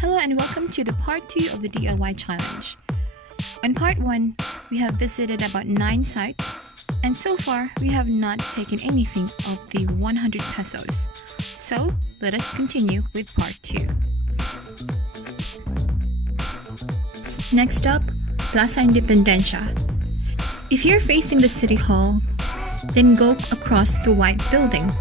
Hello and welcome to the part 2 of the DIY challenge. On part 1, we have visited about 9 sites, and so far we have not taken anything of the 100 pesos. So let us continue with part 2. Next up, Plaza Independencia. If you're facing the City Hall, then go across the white building.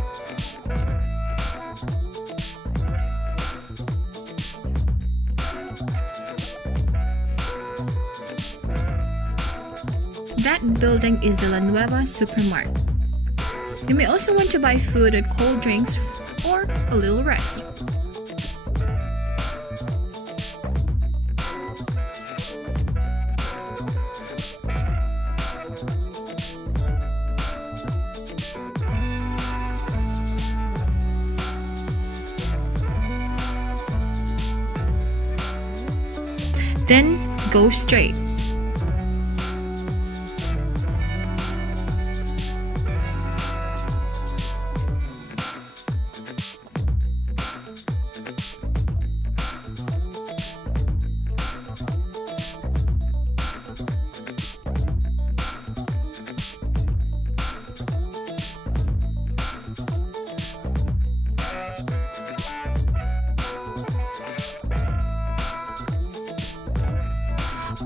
That building is the La Nueva Supermart. You may also want to buy food and cold drinks or a little rest. Then go straight.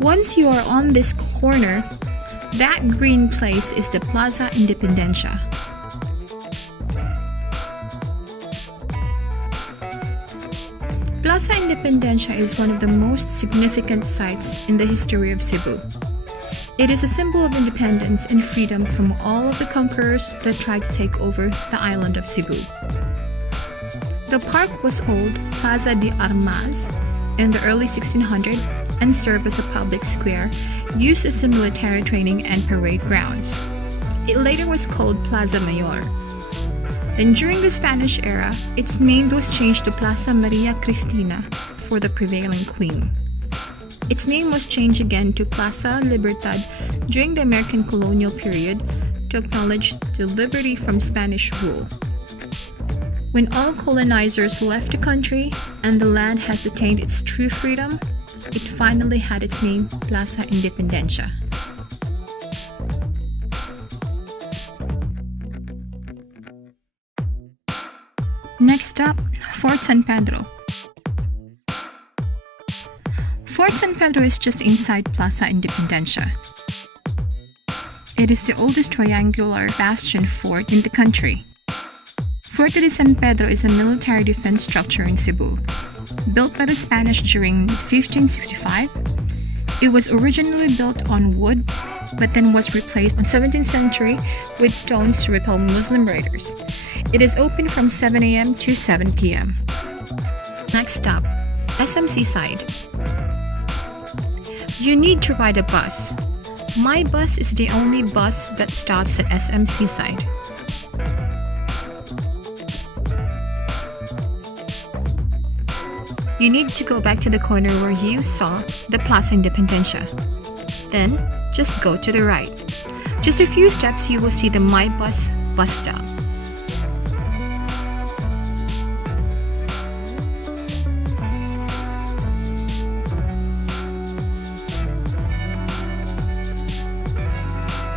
Once you are on this corner, that green place is the Plaza Independencia. Plaza Independencia is one of the most significant sites in the history of Cebu. It is a symbol of independence and freedom from all of the conquerors that tried to take over the island of Cebu. The park was called Plaza de Armas in the early 1600s and served as a public square used as a military training and parade grounds. It later was called Plaza Mayor. Then during the Spanish era, its name was changed to Plaza Maria Cristina for the prevailing queen. Its name was changed again to Plaza Libertad during the American colonial period to acknowledge the liberty from Spanish rule. When all colonizers left the country and the land has attained its true freedom, it finally had its name Plaza Independencia. Next up, Fort San Pedro. Fort San Pedro is just inside Plaza Independencia. It is the oldest triangular bastion fort in the country. Fort de San Pedro is a military defense structure in Cebu. Built by the Spanish during 1565, it was originally built on wood, but then was replaced in the 17th century with stones to repel Muslim raiders. It is open from 7 a.m. to 7 p.m. Next stop, SMC side. You need to ride a bus. My bus is the only bus that stops at SMC side. You need to go back to the corner where you saw the Plaza Independencia. Then, just go to the right. Just a few steps you will see the My Bus bus stop.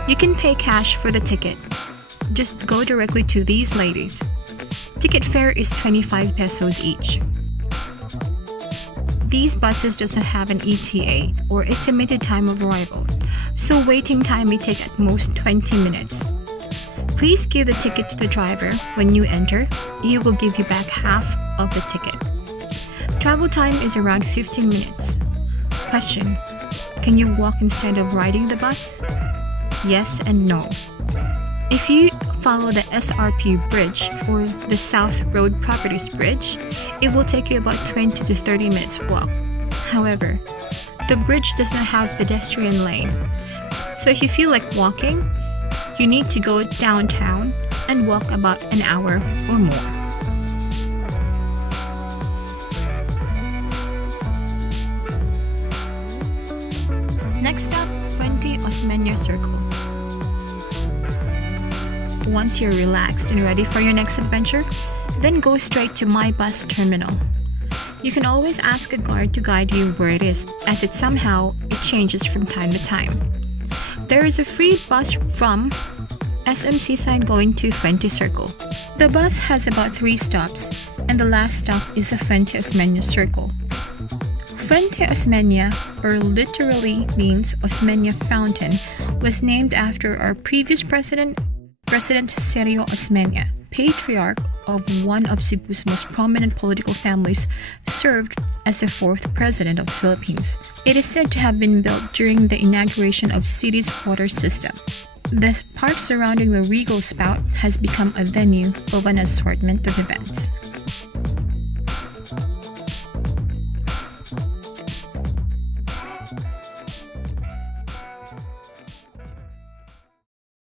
You can pay cash for the ticket. Just go directly to these ladies. Ticket fare is 25 pesos each. These buses doesn't have an ETA or estimated time of arrival, so waiting time may take at most 20 minutes. Please give the ticket to the driver when you enter. He will give you back half of the ticket. Travel time is around 15 minutes. Question: can you walk instead of riding the bus? Yes and no. If you follow the SRP bridge or the South Road Properties Bridge, it will take you about 20 to 30 minutes walk. However, the bridge does not have pedestrian lane. So if you feel like walking, you need to go downtown and walk about an hour or more. Next up, Fuente Osmeña Circle. Once you're relaxed and ready for your next adventure, then go straight to My Bus Terminal. You can always ask a guard to guide you where it is, as it changes from time to time. There is a free bus from SMC side going to Fuente Circle. The bus has about 3 stops, and the last stop is the Fuente Osmeña Circle. Fuente Osmeña, or literally means Osmeña Fountain, was named after our previous president, President Sergio Osmeña, patriarch of one of Cebu's most prominent political families, served as the 4th president of the Philippines. It is said to have been built during the inauguration of city's water system. The park surrounding the Regal Spout has become a venue of an assortment of events.